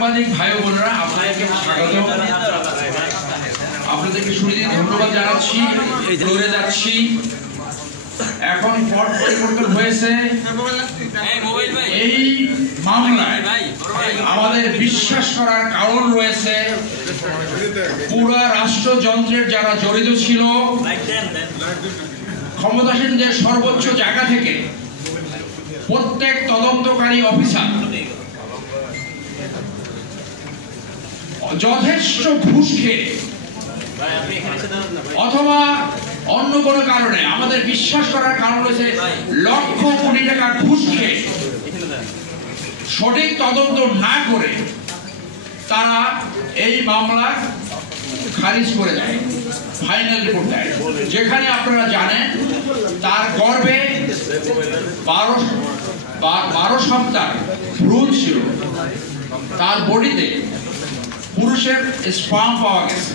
সাংবাদিক ভাই বোনেরা, আপনাদেরকে স্বাগত। আপনাদেরকে শুরুতে ধন্যবাদ জানাচ্ছি। ফ্লোরে যাচ্ছি। এখন পট পরিবর্তন হয়েছে। এই মামলায় আমাদের বিশ্বাস করার কারণ রয়েছে, পুরা রাষ্ট্রযন্ত্রের যারা জড়িত ছিল, ক্ষমতাসীনদের সর্বোচ্চ জায়গা থেকে প্রত্যেক তদন্তকারী অফিসার যথেষ্ট ঘুষ খেয়ে অথবা অন্য কোনো কারণে, আমাদের বিশ্বাস করার কারণ রয়েছে লক্ষ কোটি টাকা ঘুষ খেয়ে সঠিক তদন্ত না করে তারা এই মামলা খারিজ করে দেয়, ফাইনাল রিপোর্ট দেয়। যেখানে আপনারা জানেন তার গর্ভে 12 সপ্তাহ ভ্রূণ ছিল, তার বডিতে পুরুষের স্পার্ম পাওয়া গেছে।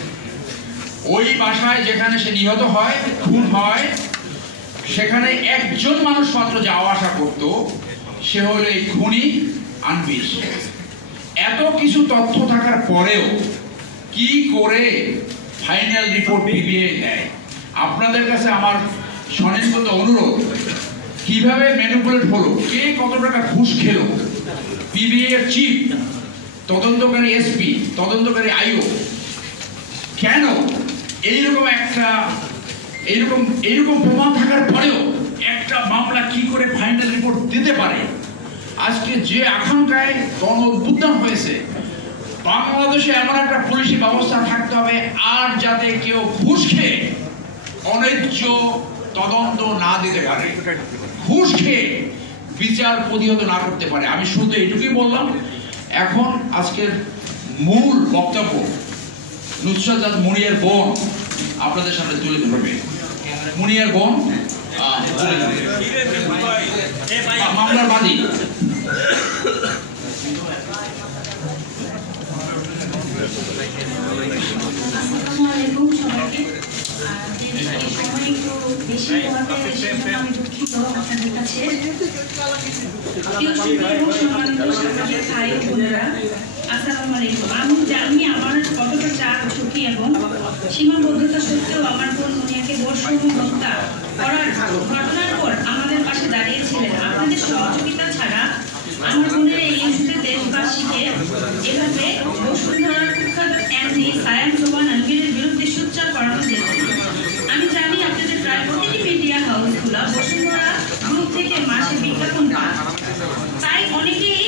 ওই বাসায় যেখানে সে নিহত হয়, খুন হয়, সেখানে একজন মানুষ মাত্র যাওয়া আসা করত, সে হলো এই খুনি আনবির। এত কিছু তথ্য থাকার পরেও কি করে ফাইনাল রিপোর্ট পিবিআই দেয়? আপনাদের কাছে আমার সনির্দিষ্ট অনুরোধ, কিভাবে ম্যানিপুলেট হলো, কে কত টাকা ঘুষ খেলো, পিবিআই এর চিফ, তদন্তকারী এসপি, তদন্তকারী আইও, কেন এইরকম প্রমাণ থাকার পরেও একটা মামলা কি করে ফাইনাল রিপোর্ট দিতে পারে? আজকে যে আকাঙ্ক্ষায় গণ অভ্যুত্থান হয়েছে, বাংলাদেশে এমন একটা পুলিশি ব্যবস্থা থাকতে হবে আর যাতে কেউ ঘুষ খেয়ে অন্যায্য তদন্ত না দিতে পারে, ঘুষ খেয়ে বিচার প্রতিহত না করতে পারে। আমি শুধু এইটুকুই বললাম। এখন আজকের মূল বক্তব্য নুসরাত মুনিয়ার বোন আপনাদের সামনে তুলে ধরবে। মুনিয়ার বোন মামলার বাদী। আমি জানি আমার কতটা চাপ, ঝুঁকি এবং সীমাবদ্ধতা সত্ত্বেও আমার বোন মুনিয়াকে বর্ষণ হত্যা করার ঘটনার পর আমাদের পাশে দাঁড়িয়েছিলেন। আপনাদের সহযোগিতা ছাড়া আমার বোনের এই ইস্যুতে দেশবাসীকে এভাবে বসুন্ধরার কুখ্যাত এমডি সায়াম সোবান আলমগীরের বিরুদ্ধে সোচ্চার করানো যেত। আমি জানি আপনাদের প্রায় প্রতিটি মিডিয়া হাউসগুলো বসুন্ধরা গ্রুপ থেকে মাসে বিজ্ঞাপন পান, তাই অনেকেই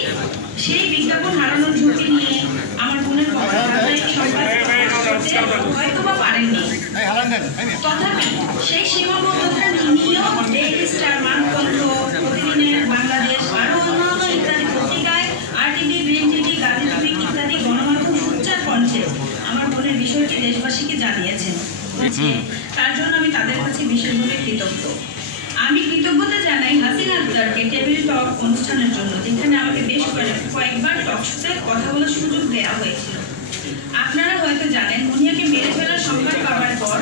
সেই বিজ্ঞাপন হারানোর ঝুঁকি নিয়ে আমার বোনের হয়তো বা পারেননি। তথাপি সেই সীমাবদ্ধতা নিয়েও ডেইলি স্টার, মানকন্ঠ, প্রতিদিনের বাংলাদেশ, আরো অন্যান্য ইত্যাদি পত্রিকায়, RTV, green TV, Gazi TV ইত্যাদি গণমাধ্যম সোচ্চার কণ্ঠে আমার বোনের বিষয়টি দেশবাসীকে জানিয়েছেন। তার জন্য আমি তাদের কাছে বিশেষভাবে কৃতজ্ঞ। আমি কৃতজ্ঞতা জানাই হাসিনা আক্তারকে টেবিল টক অনুষ্ঠানের জন্য, যেখানে আমাকে বেশ কয়েকবার টক শোতে কথা বলার সুযোগ দেওয়া হয়েছিল। আপনারা হয়তো জানেন, মুনিয়াকে মেরে ফেলার সংবাদ পাওয়ার পর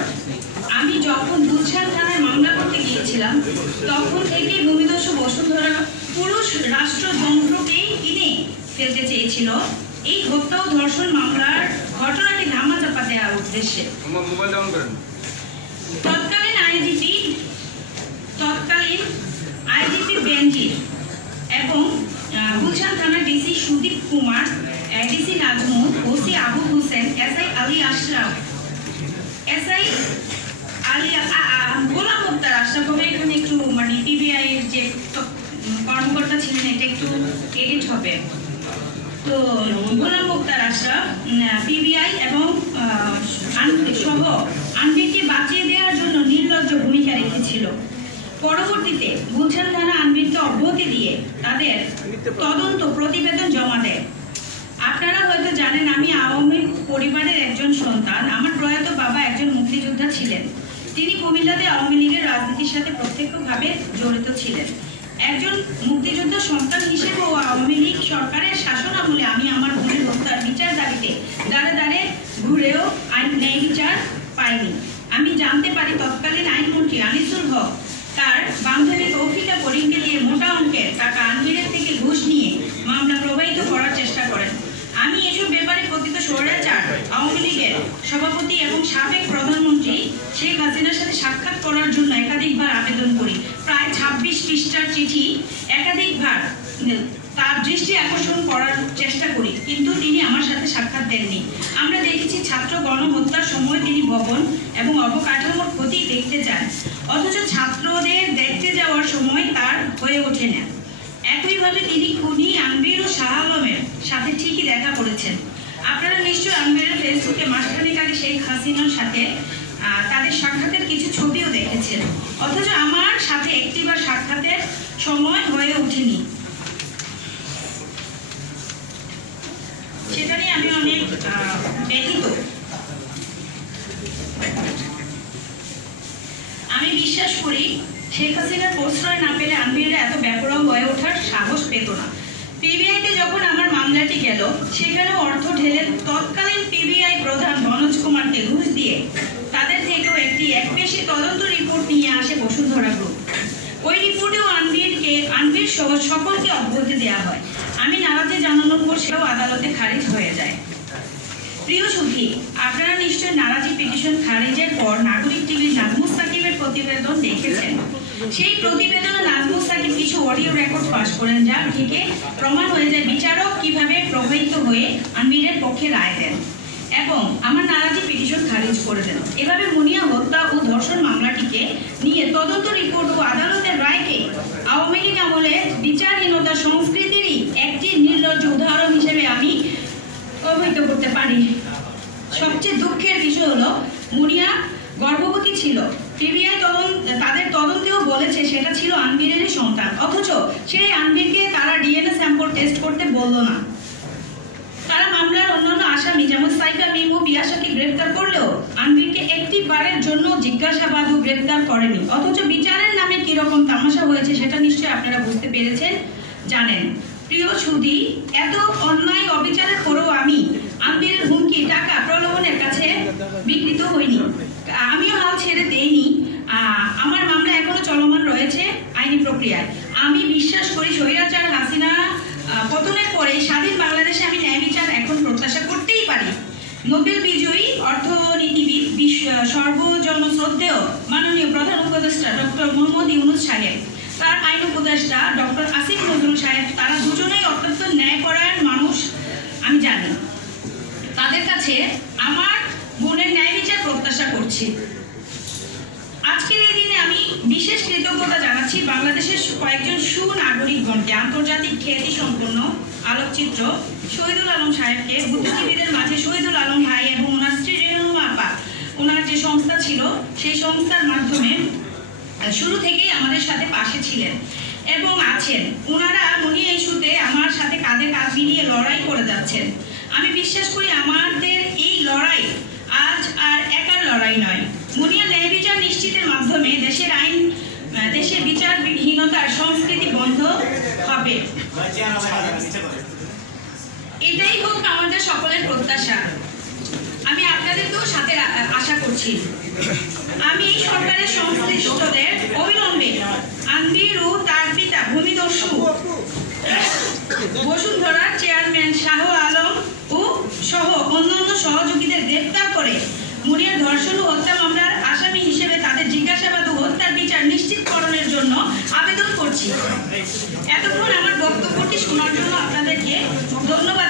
আমি যখন গুলশান থানায় মামলা করতে গিয়েছিলাম, তখন থেকেই ভূমিদস্যু বসুন্ধরা পুরুষ রাষ্ট্রযন্ত্রকেই কিনে ফেলতে চেয়েছিল এই হত্যা ও ধর্ষণ মামলার ঘটনাটি ধামাচাপা দেওয়ার উদ্দেশ্যে। তৎকালীন আইজিপি বেনজির এবং গুলশান থানার DC Sudip Kumar, DC Nazmul, OC Abu Hossain, SI Ali Ashraf, SI Ali Golam Muktar Ashraf হবে। এখানে একটু মানে পিবিআই এর যে কর্মকর্তা ছিলেন এটা একটু এডিট হবে। তো গোলাম মুক্তার আশরাফ, পিবিআই এবং সহ আনবিরকে বাঁচিয়ে দেওয়ার জন্য নির্লজ্জ ভূমিকা রেখেছিল। পরবর্তীতে গুলশান থানা আনবিরকে অব্যাহতি দিয়ে তাদের তদন্ত প্রতিবেদন জমা দেয়। আপনারা হয়তো জানেন, আমি আওয়ামী পরিবারের একজন সন্তান। আমার প্রয়াত বাবা একজন মুক্তিযোদ্ধা ছিলেন। তিনি কুমিল্লাতে আওয়ামী লীগের রাজনীতির সাথে প্রত্যক্ষভাবে জড়িত ছিলেন। একজন মুক্তিযোদ্ধা সন্তান হিসেবে ও আওয়ামী লীগ সরকারের শাসন আমলে আমি আমার বোনের হত্যার বিচার দাবিতে দাঁড়ে দাঁড়ে ঘুরেও ন্যায় বিচার পাইনি। আমি জানতে পারি তৎকালীন আইনমন্ত্রী আনিসুল হক তার বান্ধবী তৌফিকা করিমকে দিয়ে মোটা অঙ্কের টাকা আনবিরের থেকে ঘুষ নিয়ে মামলা প্রবাহিত করার চেষ্টা করেন। আমি শেখ হাসিনার সাথে সাক্ষাৎ করার জন্য একাধিকবার আবেদন করি। প্রায় 26 পৃষ্ঠার চিঠি একাধিকবার তার দৃষ্টি আকর্ষণ করার চেষ্টা করি, কিন্তু তিনি আমার সাথে সাক্ষাৎ দেননি। আমরা দেখেছি ছাত্র গণহত্যার সময় তিনি ভবন এবং অবকাঠামোর ক্ষতি দেখতে যান, অথচ ছাত্রদের দেখতে যাওয়ার সময় তার হয়ে ওঠে না। একইভাবে তিনি খুনি আনবির ও শাহ আলমের সাথে ঠিকই দেখা করেছেন। আপনারা নিশ্চয়ই আনবিরের ফেসবুকে মাসখানেক আগে শেখ হাসিনার সাথে তাদের সাক্ষাতের কিছু ছবিও দেখেছেন, অথচ আমার সাথে একটিবার সাক্ষাতের সময় হয়ে ওঠেনি। সেটা নিয়ে আমি অনেক ব্যথিত। আমি বিশ্বাস করি শেখ হাসিনার প্রশ্রয় না পেলে আনবিরা এত ব্যাপরং হয়ে ওঠার সাহস পেত না। পিবিআইতে যখন আমার মামলাটি গেল, সেখানেও অর্থ ঢেলে তৎকালীন পিবিআই প্রধান মনোজ কুমারকে ঘুষ দিয়ে তাদের থেকেও একটি একপেশি তদন্ত রিপোর্ট নিয়ে আসে বসুন্ধরা গ্রুপ। ওই রিপোর্টেও আনবির সহ সকলকে অব্যাহতি দেওয়া হয়। আমি নারাজি জানানোর পর সেও আদালতে খারিজ হয়ে যায়। প্রিয় সুধী, আপনারা নিশ্চয় নারাজি পিটিশন খারিজের পর নাগরিক টিভির নাজমুস সাকিবের প্রতিবেদন দেখেছেন। সেই প্রতিবেদনে নাজমুস সাকিব কিছু অডিও রেকর্ড পাশ করেন, যার থেকে প্রমাণ হয়ে যায় বিচারক কিভাবে প্রভাবিত হয়ে আনবিরের পক্ষে রায় দেন এবং আমার নারাজি পিটিশন খারিজ করে দেন। এভাবে মুনিয়া হত্যা ও ধর্ষণ মামলাটিকে নিয়ে তদন্ত রিপোর্ট ও আদালতের রায়কে আওয়ামী লীগ আমলে বিচারহীনতা সংস্কৃতিরই একটি নির্লজ্জ উদাহরণ হিসেবে আমি অবহিত করতে পারি। সবচেয়ে দুঃখের বিষয় হলো মুনিয়া গর্ভবতী ছিল। পিবিআই তাদের তদন্তেও বলেছে সেটা ছিল আনবিরেরই সন্তান, অথচ সেই আনবিরকে তারা ডিএনএ স্যাম্পল টেস্ট করতে বলল না। তারা মামলার অন্যান্য আসামি যেমন সাইফা মিমু বিয়াসাকে গ্রেফতার করলেও আনবিরকে একটি বারের জন্য জিজ্ঞাসাবাদ ও গ্রেফতার করেনি। অথচ বিচারের নামে কিরকম তামাশা হয়েছে সেটা নিশ্চয়ই আপনারা বুঝতে পেরেছেন, জানেন। প্রিয় সুধী, এত অন্যায় অবিচারের পরেও আমি আনবিরের হুমকি, টাকা প্রলোভনের কাছে বিকৃত হইনি। আমিও হাল ছেড়ে দেইনি। আমার মামলা এখনো চলমান রয়েছে আইনি প্রক্রিয়ায়। আমি বিশ্বাস করি স্বৈরাচার হাসিনা পতনের পরে স্বাধীন বাংলাদেশে আমি ন্যায় বিচার এখন প্রত্যাশা করতেই পারি। নোবেল বিজয়ী অর্থনীতিবিদ সর্বজনশ্রদ্ধেয় মাননীয় প্রধান উপদেষ্টা ডক্টর মোহাম্মদ ইউনূস সাহেব, তার আইন উপদেষ্টা ডক্টর আসিফ নজরুল সাহেব, তারা দুজনেই অত্যন্ত ন্যায়পরায়ণ মানুষ আমি জানি। তাদের কাছে আমার বোনের ন্যায় বিচার প্রত্যাশা করছি। আজকের এই দিনে আমি বিশেষ কৃতজ্ঞতা জানাচ্ছি বাংলাদেশের কয়েকজন সুনাগরিকগণকে। আন্তর্জাতিক খ্যাতি সম্পন্ন আলোকচিত্র শহীদুল আলম সাহেবকে, বুদ্ধিজীবীদের মাঝে শহীদুল আলম ভাই এবং ওনার স্ত্রী রেহনুমা আপা, ওনার যে সংস্থা ছিল সেই সংস্থার মাধ্যমে শুরু থেকেই আমাদের সাথে পাশে ছিলেন এবং আছেন। ওনারা মুনিয়া ইস্যুতে আমার সাথে কাঁধে কাঁধ মিলিয়ে লড়াই করে যাচ্ছেন। আমি বিশ্বাস করি আমাদের এই লড়াই আজ আর একার লড়াই নয়। মুনিয়া ন্যায় বিচার নিশ্চিতের মাধ্যমে দেশের বিচারহীনতার সংস্কৃতি বন্ধ হবে। এটাই হোক আমাদের সকলের প্রত্যাশা। আমি আপনাদেরকেও সাথে আশা করছি। আমি সরকারের সংশ্লিষ্টদের অবিলম্বে আনবির ও তার পিতা ভূমিদস্যু বসুন্ধরার চেয়ারম্যান শাহ আলম ও সহ অন্যান্য সহযোগীদের গ্রেফতার করে মুনিয়ার ধর্ষণ ও হত্যা মামলার আসামি হিসেবে তাদের জিজ্ঞাসাবাদ ও হত্যার বিচার নিশ্চিতকরণের জন্য আবেদন করছি। এতক্ষণ আমার বক্তব্যটি শোনার জন্য আপনাদেরকে ধন্যবাদ